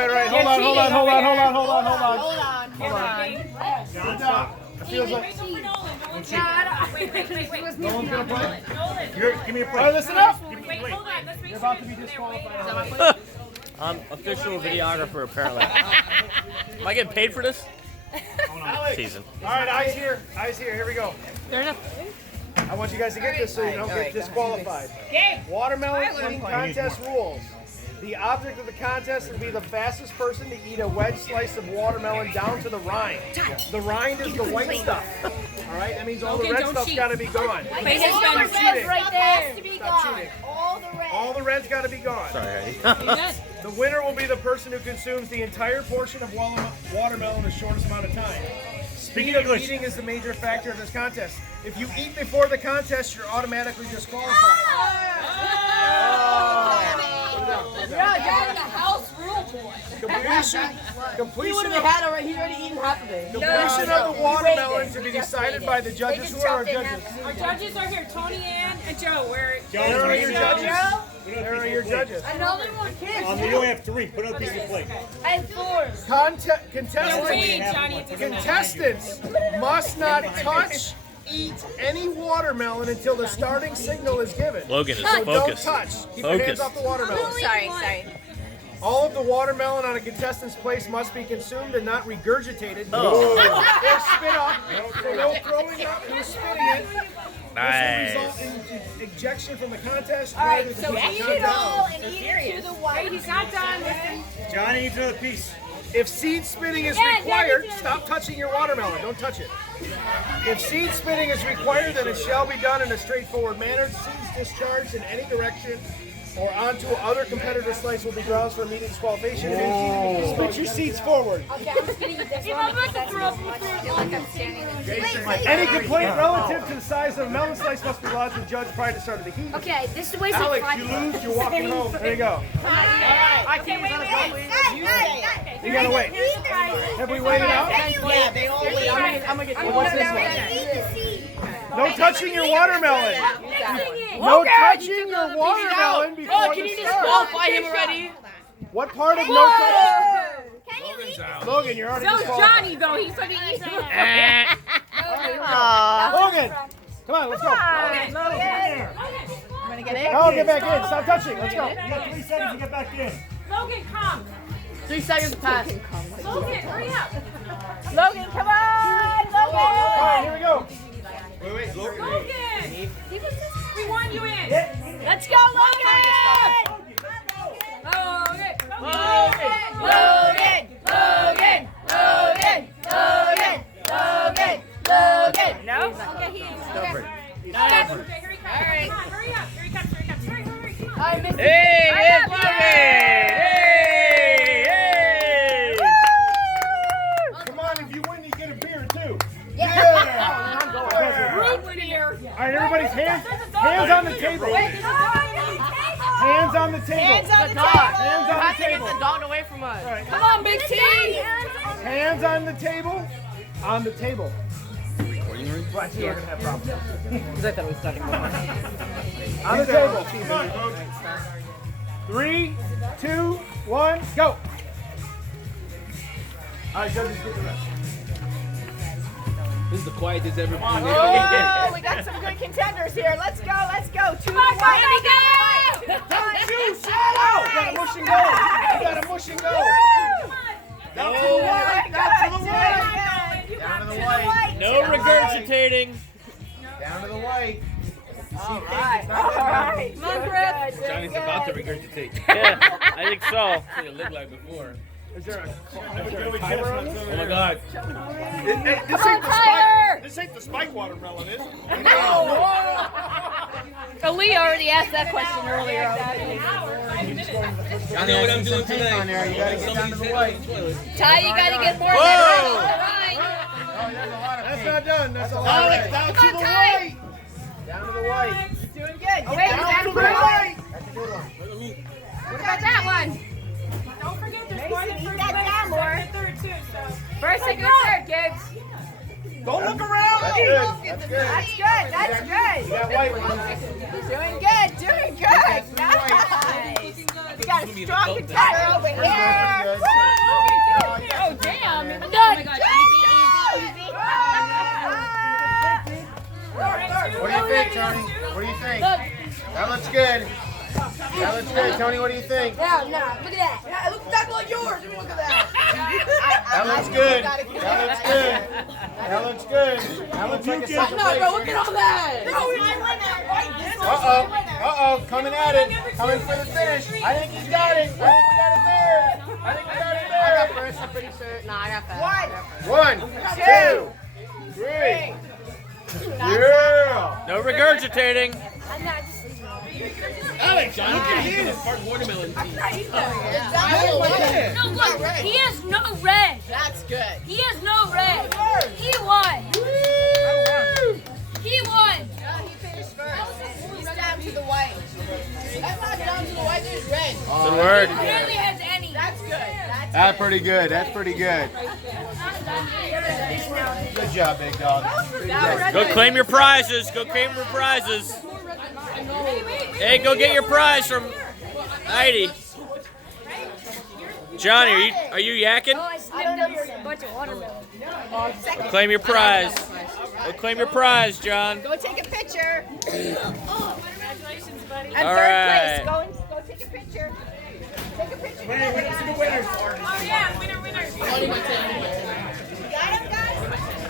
All right, hold on. It feels like no one's gonna play. Give me a play. All right, listen up. Wait, hold on. Let's make You're sure about to be disqualified. I'm official videographer, apparently. Am I getting paid for this? Alex. Season. All right, eyes here. Here we go. I want you guys to get this so you don't get disqualified. Watermelon eating contest rules. The object of the contest will be the fastest person to eat a wedge slice of watermelon down to the rind. The rind is the white stuff. All right, that means all the red stuff's got to be gone. All the red's right there. Stop cheating. All the red's got to be gone. Sorry, The winner will be the person who consumes the entire portion of watermelon in the shortest amount of time. Speed of eating is the major factor of this contest. If you eat before the contest, you're automatically disqualified. Yeah, the house rule boy. Completion He's already eaten half of it. of the watermelon to be decided by the judges. Who are our judges? Our judges are here, Tony Ann and Joe. Where are your judges? Where are your judges? Another one, kids. You only have 3. Put up a piece of plate. And 4. Contestants must not touch, eat any watermelon until the starting signal is given. Logan is So don't focused. touch. Keep your hands off the watermelon. Sorry. All of the watermelon on a contestant's place must be consumed and not regurgitated or spit up. So no throwing up, no spitting it. Nice. This will result in ejection from the contest. All right, so eat it all and eat it to the Wait, white. he's not done. Listen. Johnny needs another piece. If seed spitting is Yeah, required, yeah, stop touching your watermelon. Don't touch it. If seed spitting is required, then it shall be done in a straightforward manner. Seeds discharged in any direction or onto other competitor slice will be grounds for immediate disqualification. Spit your seeds forward. Okay, I'm just gonna eat this one because that's I feel like I'm standing in. Any complaint relative to the size of a melon slice must be lodged with the judge prior to start of the heat. Okay, this is wasting Alex, 5 you lose, you're walking home. There you go. Okay, wait. You gotta wait. Have we waited out? Yeah, they all wait. I'm gonna get What's this one? No touching your watermelon. No Okay. touching your watermelon before the start. him already? What part of no touching? Logan, you're already So disqualified. Johnny, though, he's going to eat it. Logan, come on, let's go. I'm gonna get it. No, get back in. Stop touching. Let's go. You got 3 seconds to get back in. Logan, come. 3 seconds pass. Logan, hurry up. Logan, come on! All right, here we go. Logan. We want you in. Let's go, Logan! Logan. No? Okay, he is. Okay. Okay, here he comes. Come on, hurry up. Here he comes. Hurry. I missed it. Hey, I it's love Logan! Hey! Come on, if you win, you get a beer too. Root beer. All right, everybody's hands on the table. Hands on the table. Hands on the table. Hands on the table. dog away from us. All right. Come on, Big T. Hands on the table. On the table. Well, I see we're gonna have problems. Because I thought it was starting. On the table. Come on. 3, 2, 1, go. All right, judges, get the rest. This is the quietest ever been. Oh, we got some good contenders here. Let's go. 2 to 1. Don't you swallow! You gotta mush and go. You gotta mush and go. Down to the white. Down to the white. Down to the white. No regurgitating. Down to the white. All right. Come on, Chris. Johnny's about to regurgitate. Yeah, I think so. What it looked like before. Is there a timer on this? Oh my God. This ain't the spike watermelon, is it? Lee already asked that question earlier. I know what I'm doing tonight. You gotta get down to the white. Ty, you got to get more Whoa. That's not done. That's a lot. Alex, Down to come on, the Ty. white. Down to the white. Doing good. Down to the white. That's a good one. What about that one? Don't forget there's one in first that place, down more. second, third, too. So. First, second, third, kids. Don't look around. That's good. That's good. That's good. You got white ones. Doing good. Nice. We got got a strong contender over here. Woo! Oh, damn. Oh my God, What do you think, Tony? What do you think? That looks good. That looks good, Tony. What do you think? No, look at that. It looks exactly like yours. Look at that. That looks good. That looks good. That looks good. That looks like a second place. Bro, look at all that. Bro, Uh-oh, coming at it. Coming for the finish. I think he's got it. I think we got it there. I think we got it there. I got first, I'm pretty sure. No, I got that. 1, 2, 3. Yeah. No regurgitating. Alex, John, look at his. Part watermelon tea. No, look, he has no red. That's good. He has no red. He won. He won. He finished first. He's down to the white. That's not down to the white. There's red. Good word. He barely has any. That's good. That's pretty good. That's pretty good. Good job, big dog. Go claim your prizes. Go claim your prizes. Hey, go get your prize from Heidi. Johnny, are you yakking? I don't know. A bunch of watermelon. Claim your prize. Go claim your prize, John. Go take a picture. Congratulations, buddy. At All third right. place. Go take a picture. Take a picture. Winners and the winners. Oh yeah, winner. Got him, guys?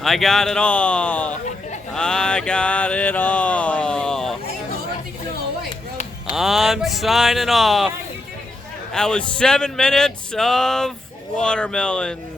I got it all. I got it all. I'm signing off. That was 7 minutes of watermelon.